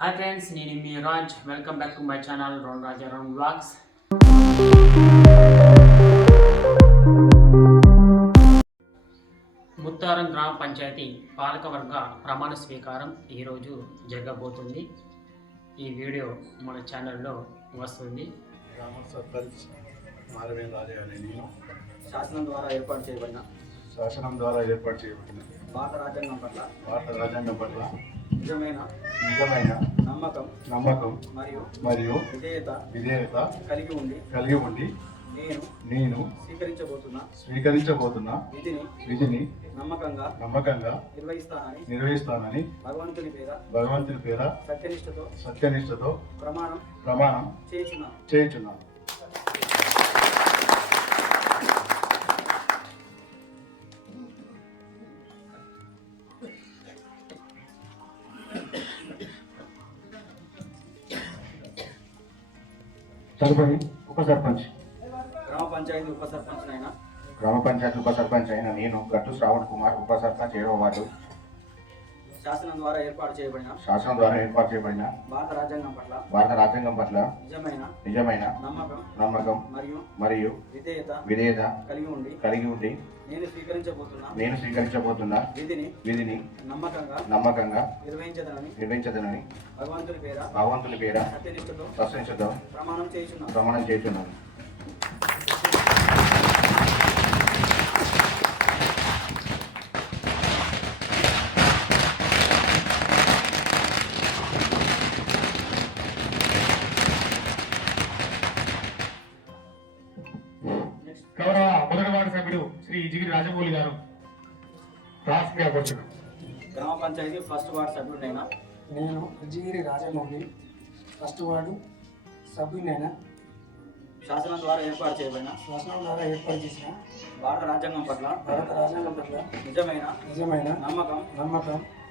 Hi friends, నేను మీ Raj. Welcome back to my channel Ron Rajaram vlogs. Muttaram గ్రామ పంచాయతీ పాలకవర్గ ప్రమాణ స్వీకారం ఈరోజు జరగబోతుంది. ఈ వీడియో మన ఛానల్లో వస్తుంది. గ్రామ సర్పంచ్ మారవేల్ రాజయ్య అనే నేను శాసనం ద్వారా ఏర్పాటు చేయబడిన భారత రాజ్యాంగం పట్ల నిజమైన నమ్మకం మరియు విధేయత కలిగి ఉండి నేను స్వీకరించబోతున్న విధిని నమ్మకంగా నిర్వహిస్తానని భగవంతుని పేర సత్యనిష్టతో ప్రమాణం చేయుచున్నాను. తదుపరి గ్రామ పంచాయతీ ఉప సర్పంచ్ అయిన నేను గట్టు శ్రావణ్ కుమార్ ఉప సర్పంచ్ 7వ వార్డు శాసనం ద్వారా ఏర్పాటు చేయబడిన భారత రాజ్యాంగం పట్ల నిజమైన నమ్మకం మరియు విధేయత కలిగి ఉండి నేను స్వీకరించబోతున్న విధిని నమ్మకంగా నిర్వహించదనని భగవంతుని పేర సత్యనిష్టతో ప్రమాణం చేస్తున్నాను. గౌరవ మొదటి వార్డు సభ్యుడు శ్రీ జిగిరి రాజమౌళి గారు గ్రామ పంచాయతీ ఫస్ట్ వార్డు సభ్యుడైనా నేను జిగిరి రాజమౌళి ఫస్ట్ వార్డు సభ్యునైనా శాసనం ద్వారా ఏర్పాటు చేసిన భారత రాజ్యాంగం పట్ల నిజమైన నమ్మకం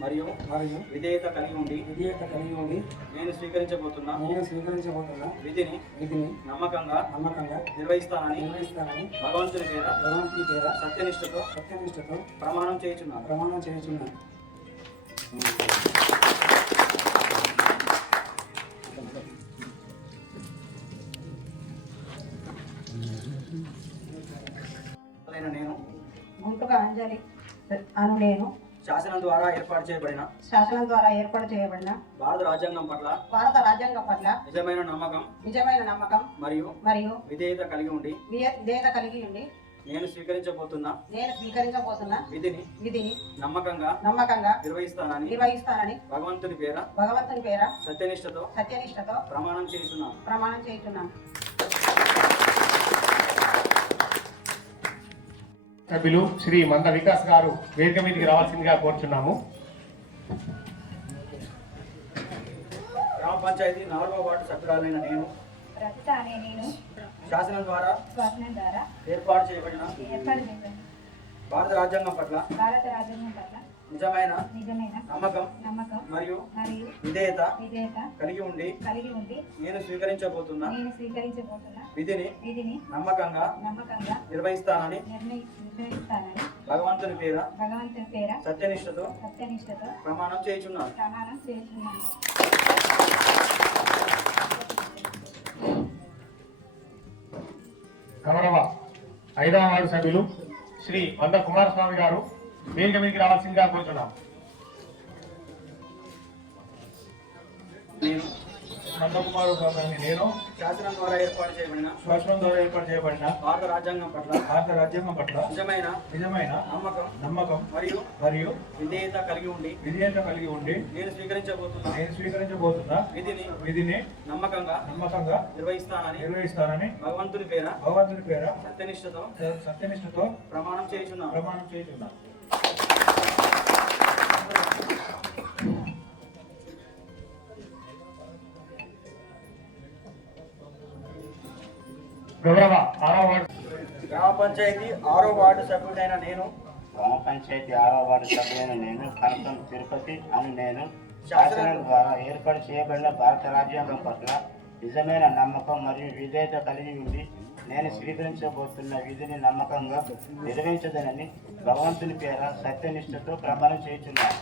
మరియు విధేయత కలిగి ఉండి నేను స్వీకరించబోతున్న విధిని నమ్మకంగా నిర్వహిస్తానని భగవంతుని పేర సత్యనిష్టతో ప్రమాణం చేయుచున్నాను. నేను గుంటుక అంజలి అను నేను శాసనం ద్వారా ఏర్పాటు చేయబడిన భారత రాజ్యాంగం పట్ల నిజమైన నమ్మకం మరియు విధేయత కలిగి ఉండి నేను స్వీకరించబోతున్న విధిని నమ్మకంగా నిర్వహిస్తానని భగవంతుని పేర సత్యనిష్టతో ప్రమాణం చేస్తున్నాను. సభ్యులు శ్రీ మంద వికాస్ గారు వేదిక మీదకి రావాల్సిందిగా కోరుచున్నాము. గ్రామ పంచాయతీ 4వ వార్డు సభ్యురాలైన నేను శాసనం ద్వారా ఏర్పాటు చేయబడిన భారత రాజ్యాంగం పట్ల నిజమైన నమ్మకం మరియు విధేయత కలిగి ఉండి నేను స్వీకరించబోతున్న విధిని నమ్మకంగా నిర్వహిస్తానని భగవంతుని పేర సత్యనిష్టతో ప్రమాణం చేయుచున్నాను. గౌరవ 5వ వార్డు సభ్యులు శ్రీ మంద కుమారస్వామి గారు వేదిక మీదకి రావాల్సిందిగా కోరుచున్నాము. నేను శాసనం ద్వారా ఏర్పాటు చేయబడిన భారత రాజ్యాంగం పట్ల నిజమైన నమ్మకం మరియు విధేయత కలిగి ఉండి నేను స్వీకరించబోతున్న విధిని నమ్మకంగా నిర్వహిస్తానని భగవంతుని పేర సత్యనిష్టతో ప్రమాణం చేయుచున్నాను. గౌరవ 6వ వార్డు గ్రామ పంచాయతీ 6వ వార్డు సభ్యుడైన నేను కనకం తిరుపతి అని నేను శాసనం ద్వారా ఏర్పాటు చేయబడిన భారత రాజ్యాంగం పట్ల నిజమైన నమ్మకం మరియు విధేయత కలిగి ఉండి నేను స్వీకరించబోతున్న విధిని నమ్మకంగా నిర్వహించదనని భగవంతుని పేర సత్యనిష్టతో ప్రమాణం చేయుచున్నాను.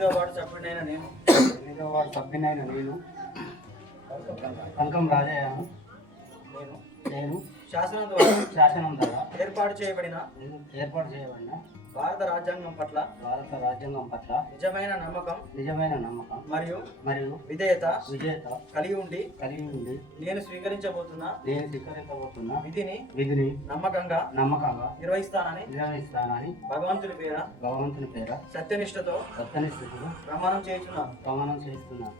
8వ వార్డు సభ్యుడైన నేను 8వ వార్డు సభ్యునైన నేను కంకం రాజయ్యను నేను శాసనం ద్వారా ఏర్పాటు చేయబడిన భారత రాజ్యాంగం పట్ల నిజమైన నమ్మకం మరియు విధేయత కలిగి ఉండి నేను స్వీకరించబోతున్న విధిని నమ్మకంగా నిర్వహిస్తానని భగవంతుని పేర సత్యనిష్టతో ప్రమాణం చేస్తున్నాను.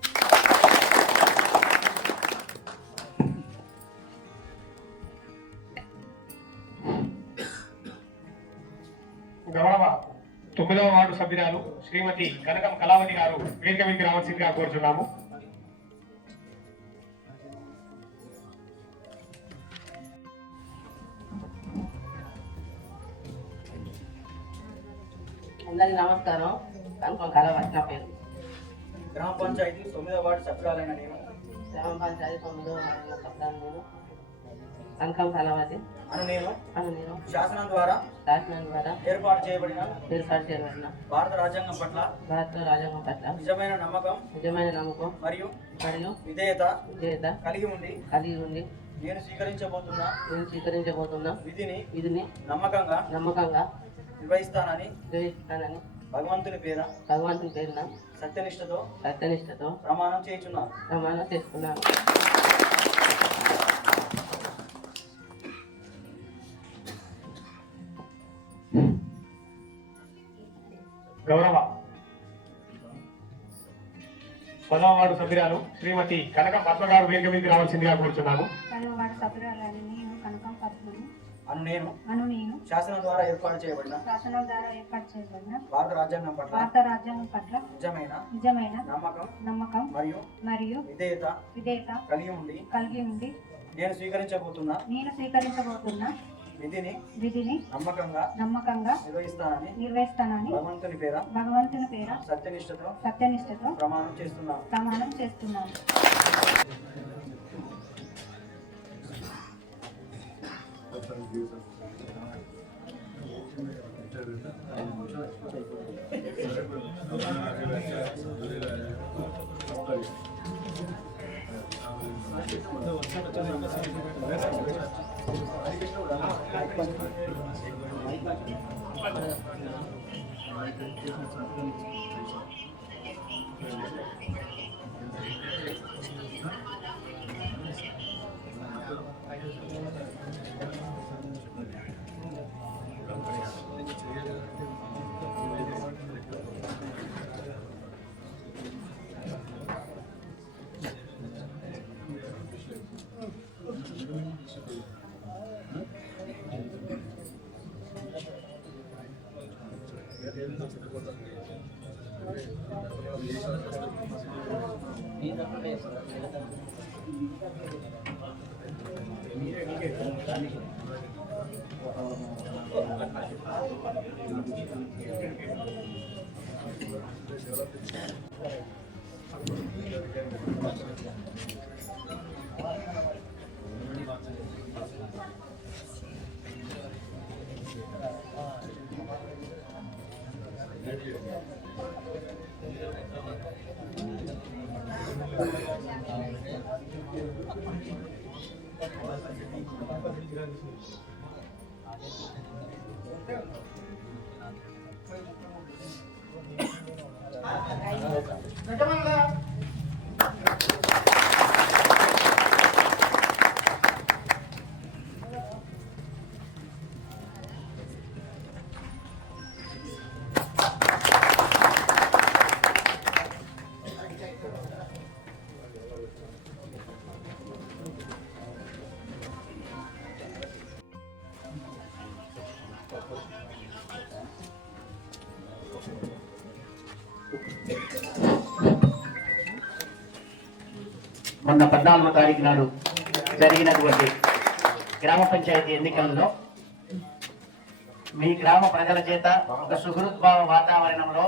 గౌరవ 9వ వార్డు సభ్యురాలు శ్రీమతి కనకం కళావతి గారు వేదిక మీదకి రావాల్సిందిగా కోరుచున్నాము. అందరికీ నమస్కారం. కనకం కళావతి నా పేరు. గ్రామ పంచాయతీ 9వ వార్డు సభ్యురాలైన నేను గ్రామ పంచాయతీ 9వ వార్డు సభ్యురాలు నేను కనకం కళావతి నేను శాసనం ద్వారా ఏర్పాటు చేయబడిన భారత రాజ్యాంగం పట్ల నిజమైన నమ్మకం మరియు విధేయత కలిగి ఉండి నేను స్వీకరించబోతున్న విధిని నమ్మకంగా నిర్వహిస్తానని భగవంతుని పేరున సత్యనిష్టతో ప్రమాణం చేస్తున్నాను. గౌరవ 10వ వార్డు సభ్యురాలు శ్రీమతి కనకం పద్మ గారు వేదిక మీదకి రావాల్సిందిగా కోరుచున్నాము. 10వ వార్డు సభ్యురాలని నేను కనకం పద్మను నేను శాసనం ద్వారా ఏర్పాటు చేయబడిన భారత రాజ్యాంగం పట్ల నిజమైన నమ్మకం మరియు విధేయత కలిగి ఉండి నేను స్వీకరించబోతున్న విధిని నమ్మకంగా నిర్వహిస్తానని భగవంతుని పేర సత్యనిష్టతో ప్రమాణం చేస్తున్నాను. మొన్న 14వ తారీఖు నాడు జరిగినటువంటి గ్రామ పంచాయతీ ఎన్నికల్లో మీ గ్రామ ప్రజల చేత ఒక సుహృద్భావ వాతావరణంలో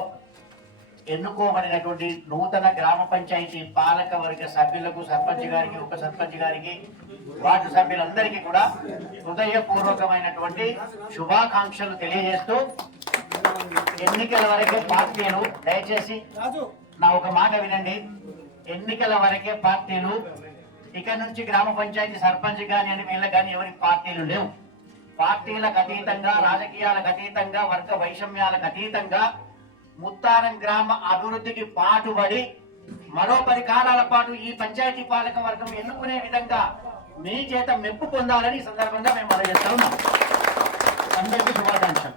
ఎన్నుకోబడినటువంటి నూతన గ్రామ పంచాయతీ పాలక వర్గ సభ్యులకు సర్పంచ్ గారికి ఉప సర్పంచ్ గారికి వార్డు సభ్యులందరికీ కూడా హృదయపూర్వకమైనటువంటి శుభాకాంక్షలు తెలియజేస్తూ ఎన్నికల వరకే పార్టీలు, దయచేసి నా ఒక మాట వినండి. ఎన్నికల వరకే పార్టీలు. ఇక నుంచి గ్రామ పంచాయతీ సర్పంచ్ కానీ అని వీళ్ళ కానీ ఎవరికి పార్టీలు లేవు. పార్టీలకు అతీతంగా, రాజకీయాలకు అతీతంగా, వర్గ వైషమ్యాలకు అతీతంగా ముత్తారం గ్రామ అభివృద్ధికి పాటుపడి మరో 10 కాలాల పాటు ఈ పంచాయతీ పాలక వర్గం ఎన్నుకునే విధంగా మీ చేత మెప్పు పొందాలని ఈ సందర్భంగా మేము మనం చేస్తా ఉన్నాం. అందరికీ శుభాకాంక్షలు.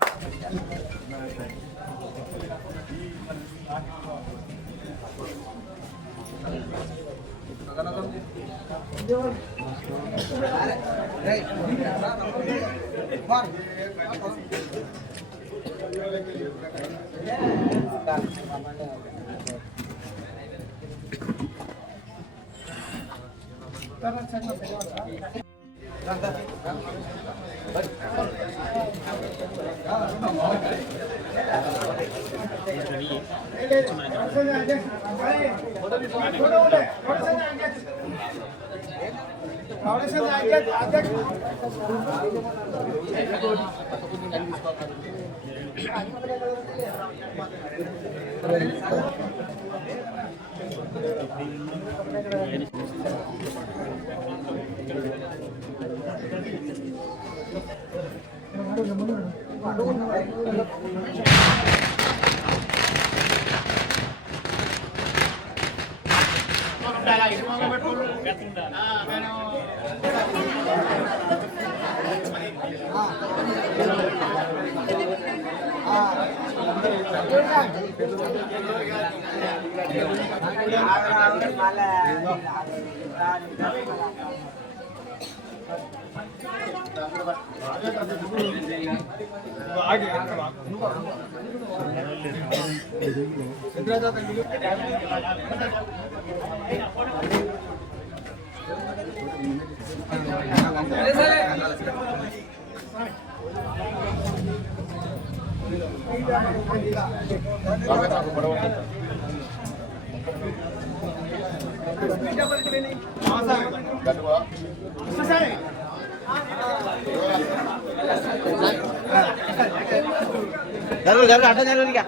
जरूर जरूर हटो जरूर क्या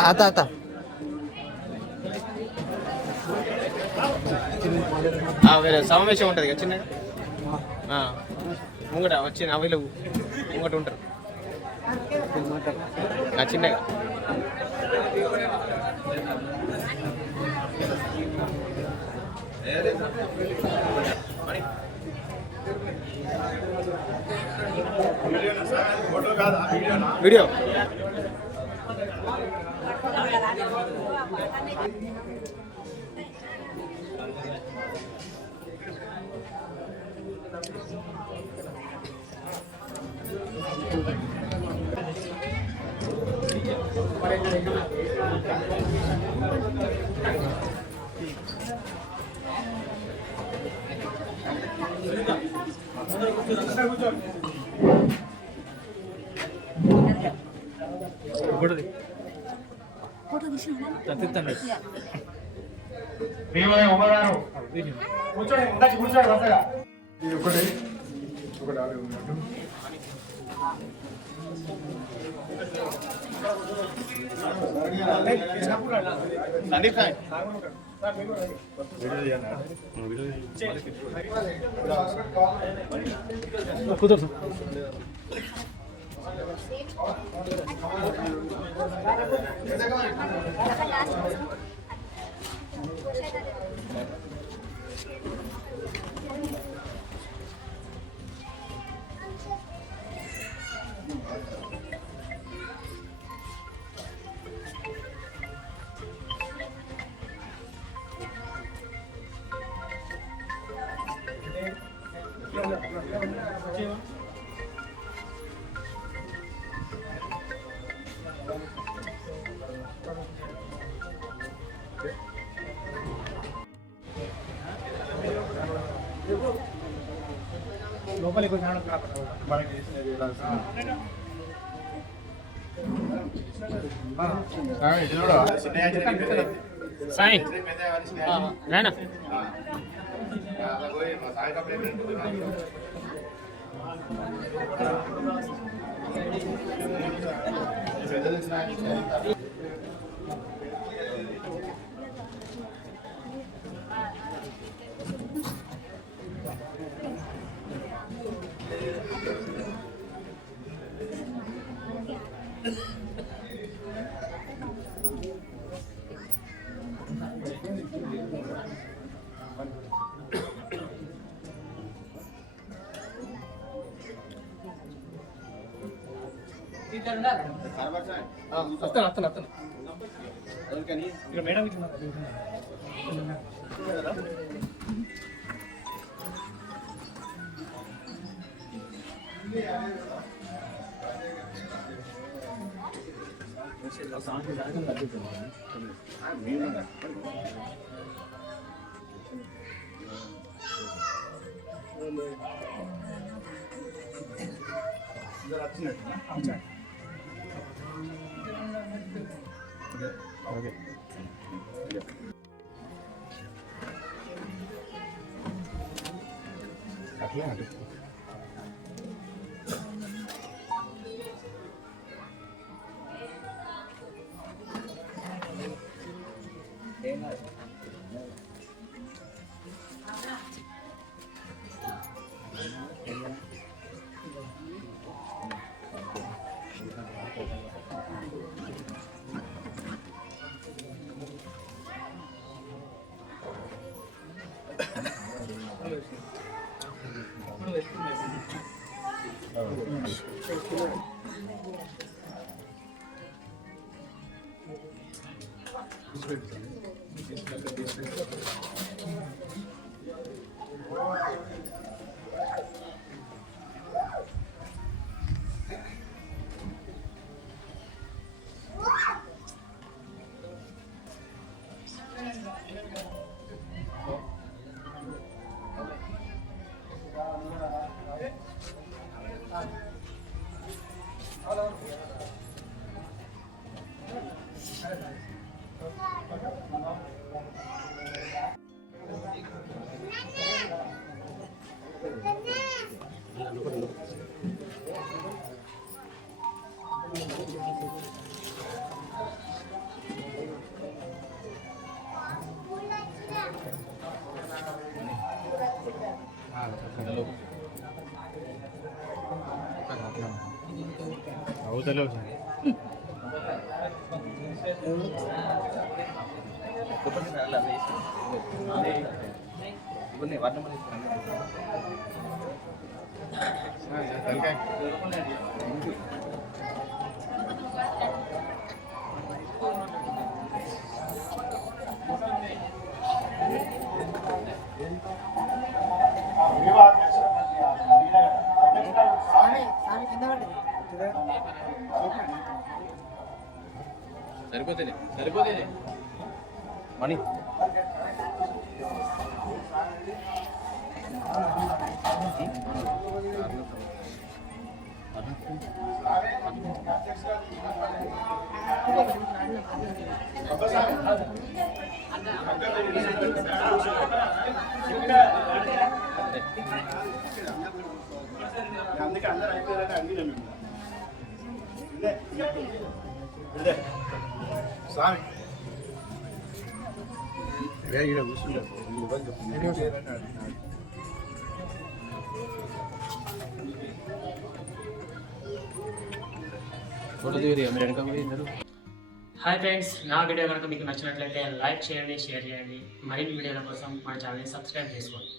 आता आता వేరే సమావేశం ఉంటుంది కదా చిన్నగా ముంగట వచ్చి వీళ్ళు ముంగట ఉంటారు చిన్నగా వీడియో కూర్చోండి కూర్చోండి వరుసగా. లోపలికి వచ్చాను మనకి సాయి రానా వస్తాను ఇక్కడ మేడం అట్లే అంటే అవుతలేవు సరిపోతుంది మణి అందుకే అందరూ అయిపోయారంటే అందిలో మేము హాయ్ ఫ్రెండ్స్, నా వీడియో కనుక మీకు నచ్చినట్లయితే లైక్ చేయండి, షేర్ చేయండి. మరిన్ని వీడియోల కోసం మన ఛానల్ని సబ్స్క్రైబ్ చేసుకోండి.